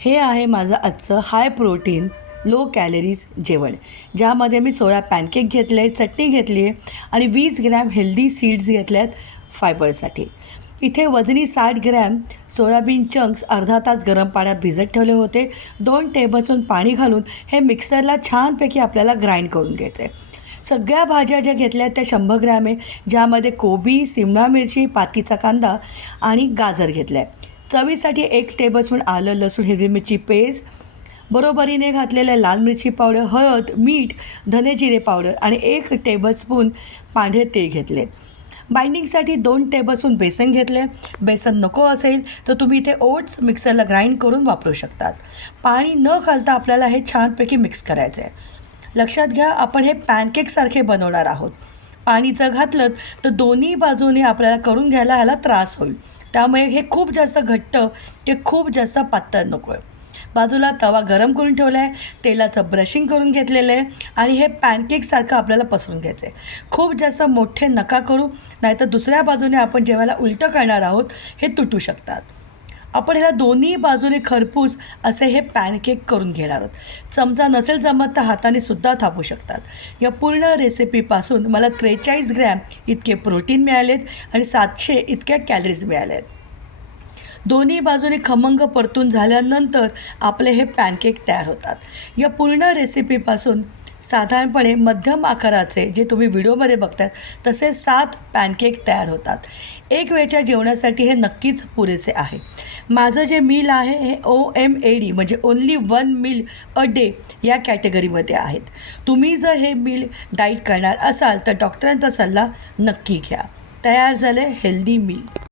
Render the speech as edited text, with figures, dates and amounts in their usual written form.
हे आहे माझं आजचं हाय प्रोटीन लो कॅलरीज जेवण, ज्यामध्ये मी सोया पॅनकेक घेतले, चटणी घेतली आहे आणि 20 ग्रॅम हेल्दी सीड्स घेतले आहेत फायबरसाठी. इथे वजनी 60 ग्रॅम सोयाबीन चंक्स अर्धा तास गरम पाण्यात भिजत ठेवले होते. 2 टेबलस्पून पाणी घालून हे मिक्सरला छानपैकी आपल्याला ग्राइंड करून घ्यायचं आहे. सगळ्या भाज्या ज्या घेतल्या आहेत त्या 100 ग्रॅम आहे, ज्यामध्ये कोबी, सिमला मिरची, पातीचा कांदा आणि गाजर घेतलं आहे. चवीसाठी 1 टेबलस्पून आलं, लसूण, हिरवी मिरची पेस्ट, बरोबरीने घातलेले लाल मिरची पावडर, हळद, मीठ, धने जिरे पावडर आणि 1 टेबलस्पून पांढरे तेल घेतले. बाइंडिंगसाठी 2 टेबलस्पून बेसन घेतले. बेसन नको असेल तर तुम्ही इथे ओट्स मिक्सरला ग्राइंड करून वापरू शकतात. पाणी न घालता आपल्याला हे छानपैकी मिक्स करायचं आहे. लक्षात घ्या, आपण हे पॅनकेकसारखे बनवणार आहोत. पाणी जर घातलं तर दोन्ही बाजूने आपल्याला करून घ्यायला ह्याला त्रास होईल. त्यामुळे हे खूप जास्त घट्ट ते खूप जास्त पातळ नको आहे. बाजूला तवा गरम करून ठेवला आहे, तेलाचं ब्रशिंग करून घेतलेलं आहे आणि हे पॅनकेकसारखं आपल्याला पसरून घ्यायचं आहे. खूप जास्त मोठे नका करू, नाहीतर दुसऱ्या बाजूने आपण जेव्हा उलटं करणार आहोत हे तुटू शकतात. आपण ह्याला दोन्ही बाजूने खरपूस असे हे पॅनकेक करून घेणार आहोत. चमचा नसेल जमत तर हाताने सुद्धा थापू शकतात. या पूर्ण रेसिपीपासून मला 43 ग्रॅम इतके प्रोटीन मिळालेत आणि 700 इतक्या कॅलरीज मिळाल्या आहेत. दोन्ही बाजूने खमंग परतून झाल्यानंतर आपले हे पॅनकेक तयार होतात. या पूर्ण रेसिपीपासून साधारणपणे मध्यम आकाराचे, जे तुम्ही व्हिडिओमध्ये बघतात तसे 7 पॅनकेक तयार होतात. एक वेळच्या जेवणासाठी हे नक्कीच पुरेसे आहे. माझं जे मील आहे हे OMAD म्हणजे ओन्ली 1 मील अ डे या कॅटेगरीमध्ये आहेत. तुम्ही जर हे मील डाईट करणार असाल तर डॉक्टरांचा सल्ला नक्की घ्या. तयार झाले हेल्दी मील.